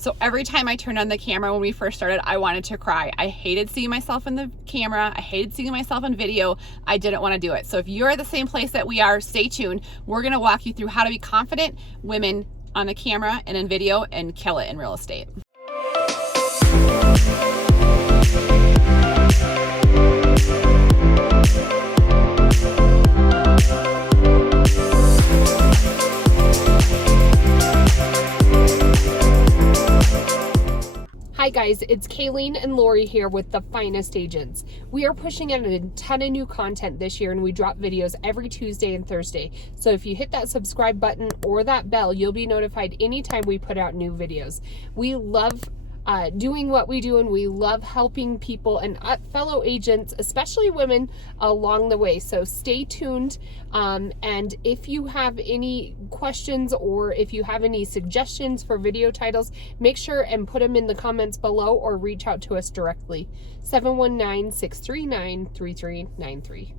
So every time I turned on the camera when we first started, I wanted to cry. I hated seeing myself in the camera. I hated seeing myself in video. I didn't want to do it. So if you're the same place that we are, stay tuned. We're going to walk you through how to be confident women on the camera and in video and kill it in real estate. Hi guys, it's Kayleen and Lori here with The Finest Agents. We are pushing out a ton of new content this year and we drop videos every Tuesday and Thursday. So if you hit that subscribe button or that bell, you'll be notified anytime we put out new videos. We love doing what we do and we love helping people and fellow agents, especially women, along the way. So stay tuned, and if you have any questions or if you have any suggestions for video titles, make sure and put them in the comments below or reach out to us directly. 719-639-3393.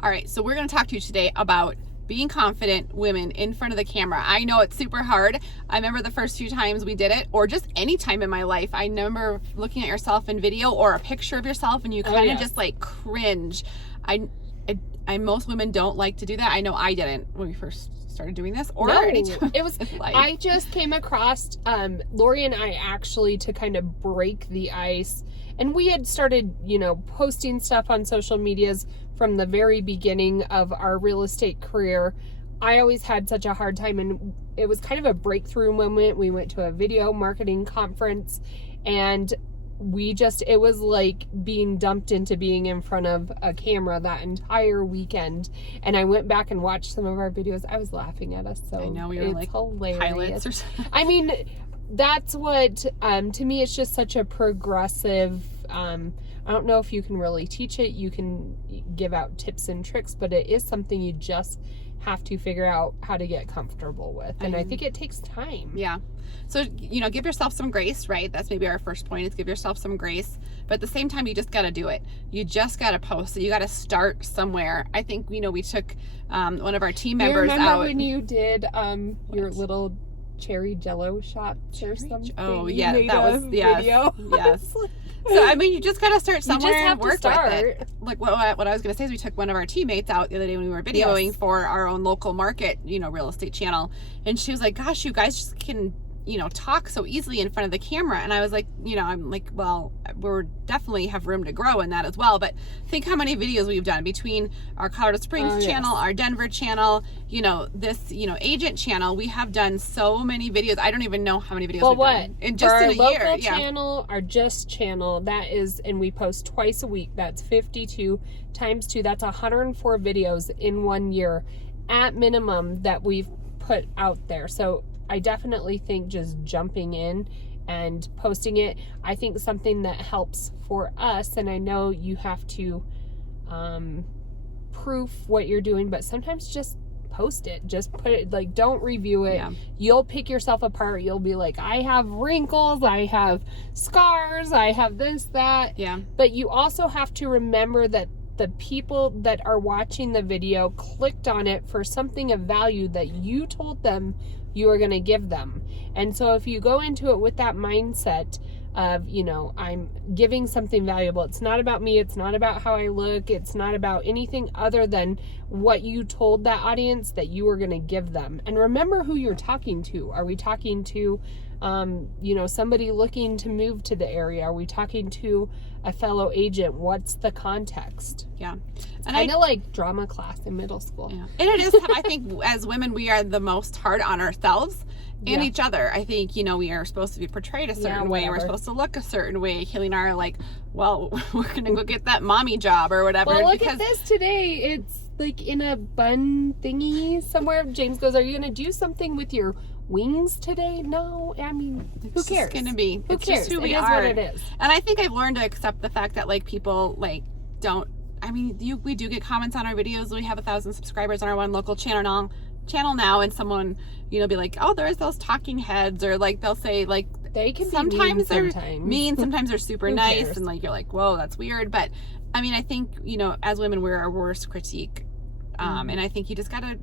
All right, so we're going to talk to you today about being confident women in front of the camera. I know it's super hard. I remember the first few times we did it, or just any time in my life. I remember looking at yourself in video or a picture of yourself and you kind of just like cringe. Most women don't like to do that. I know I didn't when we first started doing this, or anytime it was I just came across Lori and I actually, to kind of break the ice, and we had started, posting stuff on social medias from the very beginning of our real estate career. I always had such a hard time, and it was kind of a breakthrough moment. We went to a video marketing conference, and it was like being dumped into being in front of a camera that entire weekend. And I went back and watched some of our videos. I was laughing at us. So I know we were like hilarious. Pilots or something. I mean, that's what, to me, it's just such a progressive, I don't know if you can really teach it. You can give out tips and tricks, but it is something you just have to figure out how to get comfortable with. And I think it takes time. Yeah. So, give yourself some grace, right? That's maybe our first point, is give yourself some grace. But at the same time, you just got to do it. You just got to post. So you got to start somewhere. I think, we took one of our team members out. Remember when you did your little cherry jello shots or something? Oh, yeah. That was, video. Yes. So, you just got to start somewhere and work with it. Like what I was going to say is we took one of our teammates out the other day when we were videoing for our own local market, real estate channel. And she was like, gosh, you guys just can, talk so easily in front of the camera. And I was like, I'm like, well, we're definitely have room to grow in that as well. But think how many videos we've done between our Colorado Springs channel, our Denver channel, this, agent channel. We have done so many videos. I don't even know how many videos we've done in just in a year. Our local channel, our Just channel, that is, and we post twice a week. That's 52 times 2. That's 104 videos in 1 year at minimum that we've put out there. So I definitely think just jumping in and posting it, I think something that helps for us, and I know you have to proof what you're doing, but sometimes just post it. Just put it, like, don't review it. Yeah. You'll pick yourself apart. You'll be like, I have wrinkles, I have scars, I have this, that. Yeah. But you also have to remember that the people that are watching the video clicked on it for something of value that you told them you are going to give them. And so if you go into it with that mindset of, I'm giving something valuable, it's not about me, it's not about how I look, it's not about anything other than what you told that audience that you were going to give them. And remember who you're talking to. Are we talking to somebody looking to move to the area? Are we talking to a fellow agent? What's the context? Yeah. And kind of like drama class in middle school. Yeah. And it is, I think as women, we are the most hard on ourselves and each other. I think, we are supposed to be portrayed a certain way. We're supposed to look a certain way. Kelly and I are like, well, we're going to go get that mommy job or whatever. Well, look at this today. It's like in a bun thingy somewhere. James goes, are you going to do something with your wings today? No, I mean, who cares? It's going to be. Who it's cares? Just who we is are. What it is. And I think I've learned to accept the fact that people don't. We do get comments on our videos. We have 1,000 subscribers on our one local channel now. channel now and someone, you know, be like, oh, there's those talking heads, or like they'll say like, they can sometimes be mean, they're mean, sometimes they're super nice, cares? and like you're like, whoa, that's weird. But I mean, I think, you know, as women, we're our worst critique. And I think you just gotta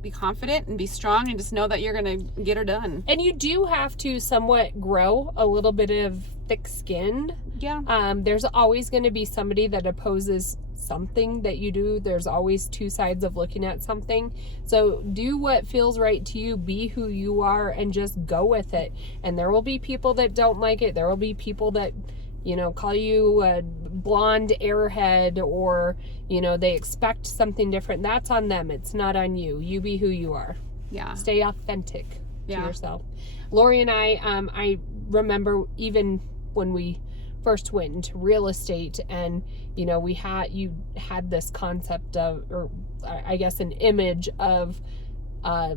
be confident and be strong, and just know that you're gonna get her done. And you do have to somewhat grow a little bit of thick skin. Yeah. There's always going to be somebody that opposes something that you do. There's always two sides of looking at something. So do what feels right to you, be who you are, and just go with it. And there will be people that don't like it. There will be people that, you know, call you a blonde airhead, or, you know, they expect something different. That's on them. It's not on you. You be who you are. Yeah. Stay authentic to yourself. Lori and I remember even when we first went into real estate, and, you know, you had this concept of, or I guess an image of a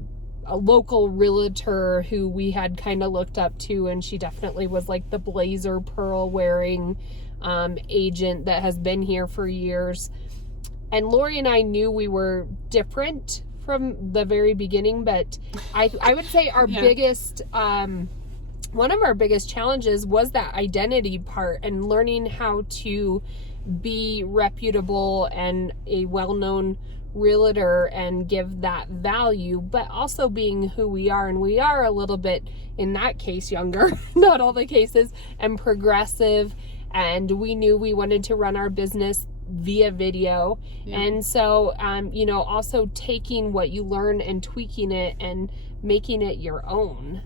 local realtor who we had kind of looked up to, and she definitely was like the blazer pearl wearing agent that has been here for years. And Lori and I knew we were different from the very beginning, but I would say our biggest one of our biggest challenges was that identity part, and learning how to be reputable and a well-known realtor and give that value, but also being who we are. And we are a little bit, in that case, younger, not all the cases, and progressive. And we knew we wanted to run our business via video. And so, you know, also taking what you learn and tweaking it and making it your own.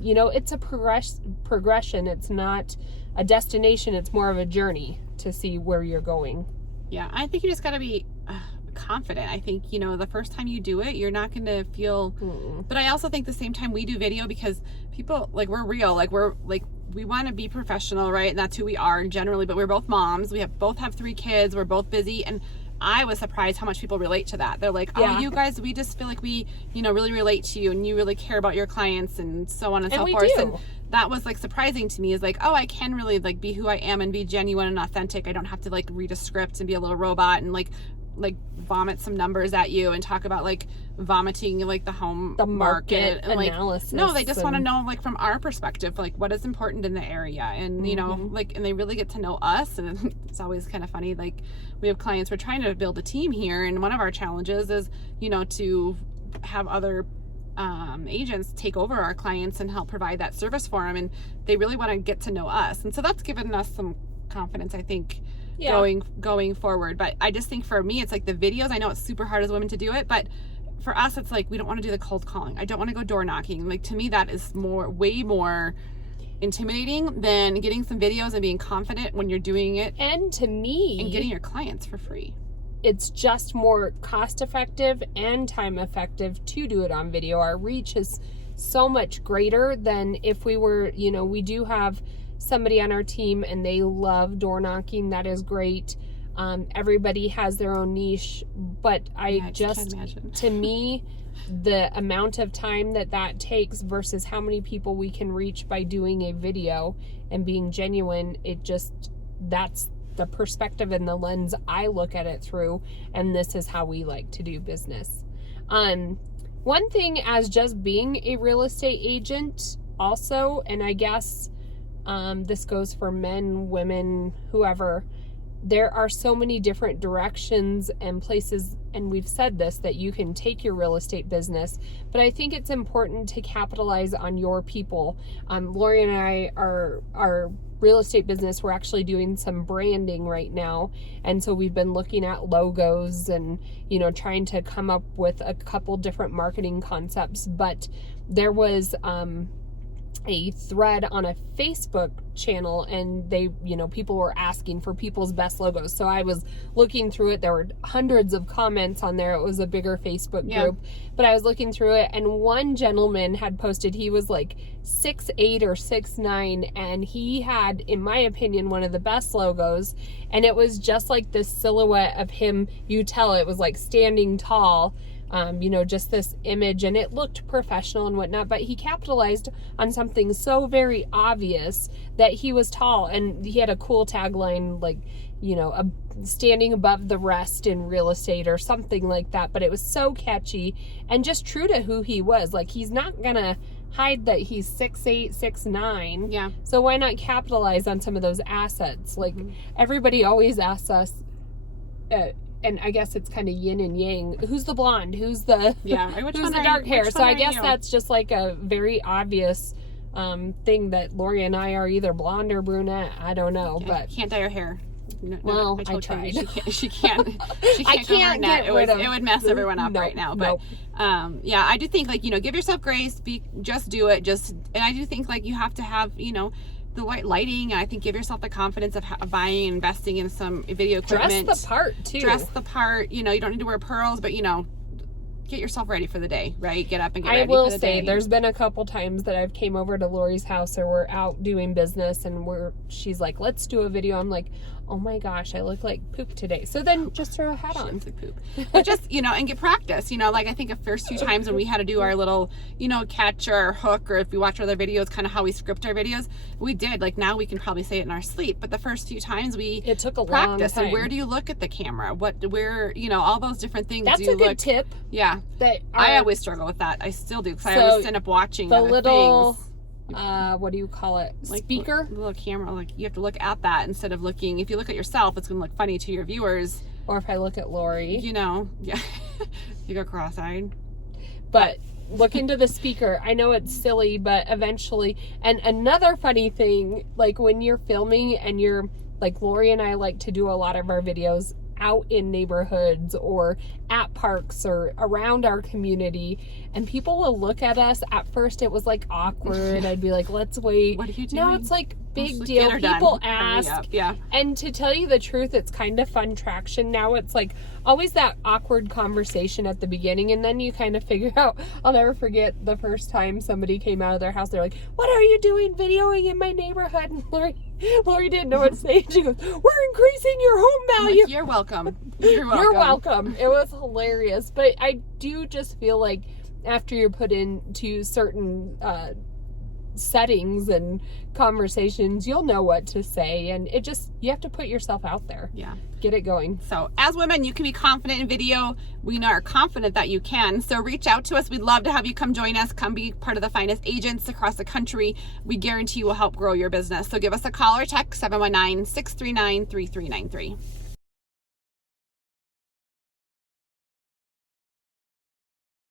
You know, it's a progression. It's not a destination. It's more of a journey to see where you're going. Yeah, I think you just got to be confident. I think, you know, the first time you do it, you're not going to feel, but I also think the same time we do video, because people, like, we're real, like, we want to be professional, right? And that's who we are generally, but we're both moms. We both have 3 kids. We're both busy. And I was surprised how much people relate to that. They're like, oh, you guys, we just feel like we, you know, really relate to you, and you really care about your clients, and so on and so forth. And that was like surprising to me, is like, oh, I can really like be who I am and be genuine and authentic. I don't have to like read a script and be a little robot and like vomit some numbers at you and talk about like vomiting like the market and analysis. Like, no, they just want to know, like, from our perspective, like what is important in the area. And you know, like, and they really get to know us. And it's always kind of funny, like, we have clients, we're trying to build a team here, and one of our challenges is, you know, to have other agents take over our clients and help provide that service for them, and they really want to get to know us. And so that's given us some confidence, I think, going forward. But I just think for me, it's like the videos, I know it's super hard as women to do it, but for us, it's like, we don't want to do the cold calling. I don't want to go door knocking. Like, to me, that is way more intimidating than getting some videos and being confident when you're doing it. And to me, and getting your clients for free. It's just more cost effective and time effective to do it on video. Our reach is so much greater than if we were, you know, we do have somebody on our team and they love door knocking. That is great. Everybody has their own niche, but I just, to me, the amount of time that takes versus how many people we can reach by doing a video and being genuine, that's the perspective and the lens I look at it through, and this is how we like to do business. One thing as just being a real estate agent also, and I guess this goes for men, women, whoever, there are so many different directions and places, and we've said this, that you can take your real estate business, but I think it's important to capitalize on your people. Lori and I our real estate business, we're actually doing some branding right now, and so we've been looking at logos and, you know, trying to come up with a couple different marketing concepts. But there was a thread on a Facebook channel, and they, you know, people were asking for people's best logos. So I was looking through it. There were hundreds of comments on there. It was a bigger Facebook group, but I was looking through it, and one gentleman had posted, he was like 6'8" or 6'9", and he had, in my opinion, one of the best logos. And it was just like this silhouette of him. You tell it was like standing tall, just this image, and it looked professional and whatnot, but he capitalized on something so very obvious that he was tall, and he had a cool tagline like, standing above the rest in real estate or something like that, but it was so catchy and just true to who he was. Like, he's not gonna hide that he's 6'8", 6'9". Yeah. So why not capitalize on some of those assets? Like, everybody always asks us, and I guess it's kind of yin and yang. Who's the blonde? Who's the who's the dark hair? So I guess that's just like a very obvious thing that Lori and I are either blonde or brunette. I don't know, but can't dye her hair. No, I tried. She can't. I can't get rid of. It would mess everyone up right now. But I do think give yourself grace. Just do it. And I do think you have to have the right lighting. And I think give yourself the confidence of buying and investing in some video equipment. Dress the part too. Dress the part. You don't need to wear pearls, but get yourself ready for the day, right? Get up and get ready for the day. I will say, there's been a couple times that I've came over to Lori's house, or we're out doing business, and she's like, let's do a video. I'm like, oh my gosh, I look like poop today. So then just throw a hat on. Like poop. But just, and get practice. I think the first few times when we had to do our little, catch or hook, or if we watch other videos, kind of how we script our videos, we did. Now we can probably say it in our sleep. But the first few times it took a practice. Long time. And where do you look at the camera? Where, all those different things. That's a good tip. Yeah. I always struggle with that. I still do, because I always end up watching the little things. What do you call it? Speaker? The little camera. You have to look at that instead of looking. If you look at yourself, it's going to look funny to your viewers. Or if I look at Lori. Yeah. You go cross-eyed. But look into the speaker. I know it's silly, but eventually. And another funny thing, when you're filming and you're, Lori and I like to do a lot of our videos out in neighborhoods or at parks or around our community, and people will look at us. At first it was awkward. I'd be like, let's wait. What are you doing? Now it's big deal. People ask. Yeah. And to tell you the truth, it's kind of fun traction now. It's always that awkward conversation at the beginning, and then you kind of figure out. I'll never forget the first time somebody came out of their house. They're like, what are you doing videoing in my neighborhood? And Lori didn't know what to say. She goes, we're increasing your home value. You're welcome. You're welcome. It was hilarious. But I do just feel like after you're put into certain settings and conversations, you'll know what to say, and you have to put yourself out there. Yeah. Get it going. So as women, you can be confident in video. We are confident that you can. So reach out to us. We'd love to have you come join us. Come be part of the finest agents across the country. We guarantee we'll help grow your business. So give us a call or text 719-639-3393.